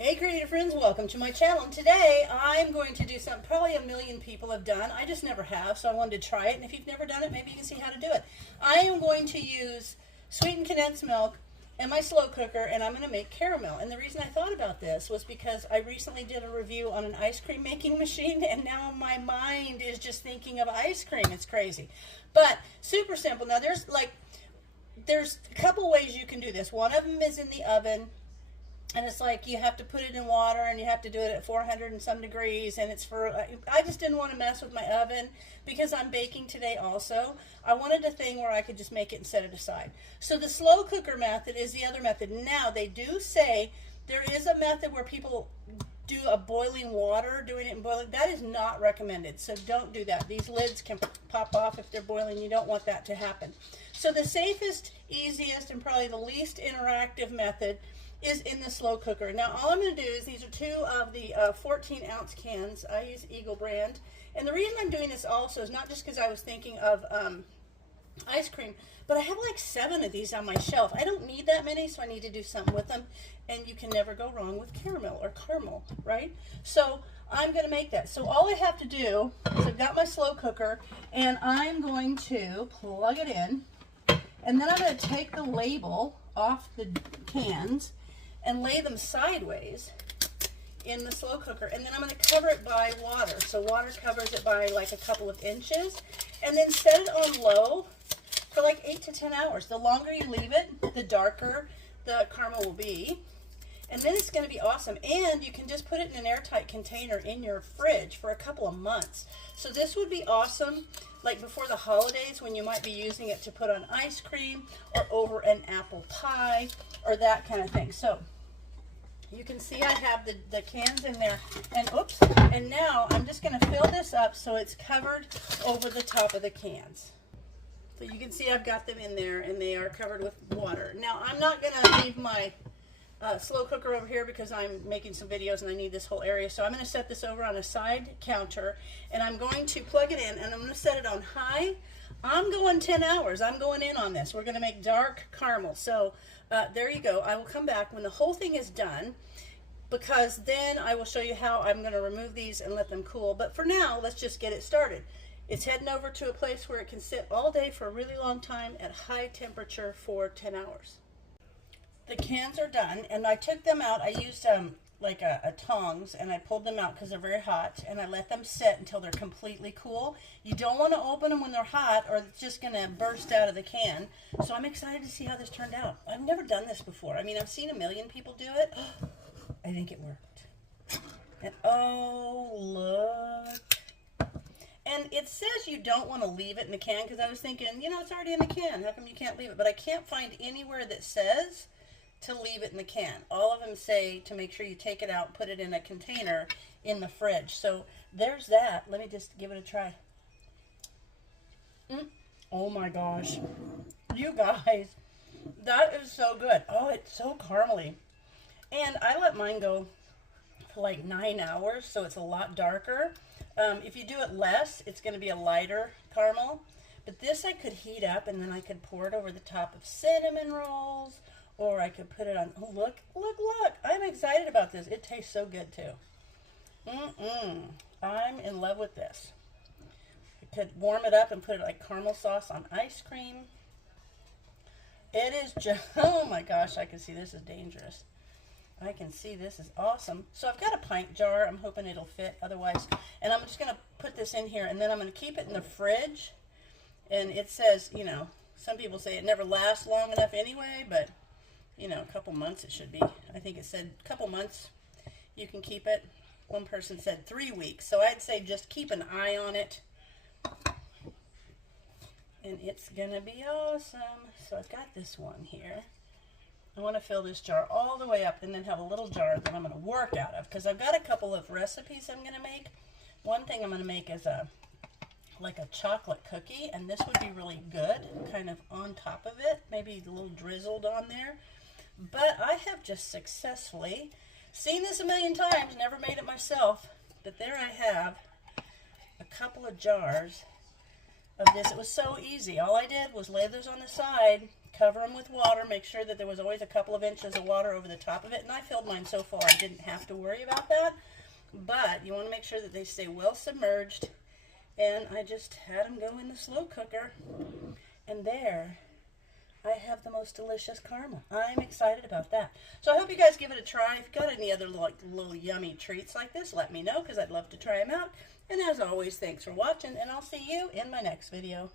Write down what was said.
Hey creative friends, welcome to my channel. And today I'm going to do something probably a million people have done. I just never have, so I wanted to try it. And if you've never done it, maybe you can see how to do it. I am going to use sweetened condensed milk in my slow cooker, and I'm going to make caramel. And the reason I thought about this was because I recently did a review on an ice cream making machine, and now my mind is just thinking of ice cream. It's crazy. But super simple. Now there's a couple ways you can do this. One of them is in the oven. And it's like you have to put it in water and you have to do it at 400 and some degrees. And it's for, I just didn't want to mess with my oven because I'm baking today also. I wanted a thing where I could just make it and set it aside. So the slow cooker method is the other method. Now they do say there is a method where people do a boiling water, doing it in boiling. That is not recommended. So don't do that. These lids can pop off if they're boiling. You don't want that to happen. So the safest, easiest, and probably the least interactive method is in the slow cooker. Now all I'm going to do is, these are two of the 14-ounce cans. I use Eagle brand. And the reason I'm doing this also is not just because I was thinking of ice cream, but I have like 7 of these on my shelf. I don't need that many, so I need to do something with them. And you can never go wrong with caramel, right? So I'm going to make that. So all I have to do is I've got my slow cooker, and I'm going to plug it in. And then I'm going to take the label off the cans and lay them sideways in the slow cooker, and then I'm going to cover it by water. So water covers it by like a couple of inches, and then set it on low for like 8 to 10 hours. The longer you leave it, the darker the caramel will be, and then it's going to be awesome. And you can just put it in an airtight container in your fridge for a couple of months. So this would be awesome like before the holidays, when you might be using it to put on ice cream or over an apple pie or that kind of thing. So you can see I have the cans in there, and oops, and now I'm just going to fill this up so it's covered over the top of the cans. So you can see I've got them in there, and they are covered with water. Now I'm not going to leave my slow cooker over here because I'm making some videos and I need this whole area. So I'm going to set this over on a side counter, and I'm going to plug it in, and I'm going to set it on high. I'm going 10 hours. I'm going in on this. We're going to make dark caramel. So there you go. I will come back when the whole thing is done, because then I will show you how I'm going to remove these and let them cool. But for now, let's just get it started. It's heading over to a place where it can sit all day for a really long time at high temperature for 10 hours. The cans are done, and I took them out. I used like a tongs, and I pulled them out because they're very hot, and I let them sit until they're completely cool. You don't want to open them when they're hot, or it's just going to burst out of the can. So I'm excited to see how this turned out. I've never done this before. I mean, I've seen a million people do it. I think it worked. And oh, look. And it says you don't want to leave it in the can, because I was thinking, you know, it's already in the can. How come you can't leave it? But I can't find anywhere that says to leave it in the can. All of them say to make sure you take it out, put it in a container in the fridge. So there's that. Let me just give it a try. Oh my gosh. You guys, that is so good. Oh, it's so caramely. And I let mine go for like 9 hours, so it's a lot darker. If you do it less, it's going to be a lighter caramel. But this I could heat up, and then I could pour it over the top of cinnamon rolls, or I could put it on, oh, look, look, look. I'm excited about this. It tastes so good, too. I'm in love with this. I could warm it up and put it like caramel sauce on ice cream. It is just, oh my gosh, I can see this is dangerous. I can see this is awesome. So I've got a pint jar. I'm hoping it'll fit otherwise. And I'm just going to put this in here, and then I'm going to keep it in the fridge. And it says, you know, some people say it never lasts long enough anyway, but you know, a couple months it should be. I think it said a couple months you can keep it. One person said 3 weeks. So I'd say just keep an eye on it. And it's going to be awesome. So I've got this one here. I want to fill this jar all the way up, and then have a little jar that I'm going to work out of, because I've got a couple of recipes I'm going to make. One thing I'm going to make is like a chocolate cookie, and this would be really good, kind of on top of it, maybe a little drizzled on there. But I have just successfully seen this a million times, never made it myself, but there I have a couple of jars of this. It was so easy. All I did was lay those on the side, cover them with water, make sure that there was always a couple of inches of water over the top of it, and I filled mine so full I didn't have to worry about that. But you want to make sure that they stay well submerged, and I just had them go in the slow cooker, and there I have the most delicious caramel. I'm excited about that. So I hope you guys give it a try. If you've got any other little yummy treats like this, let me know, because I'd love to try them out. And as always, thanks for watching, and I'll see you in my next video.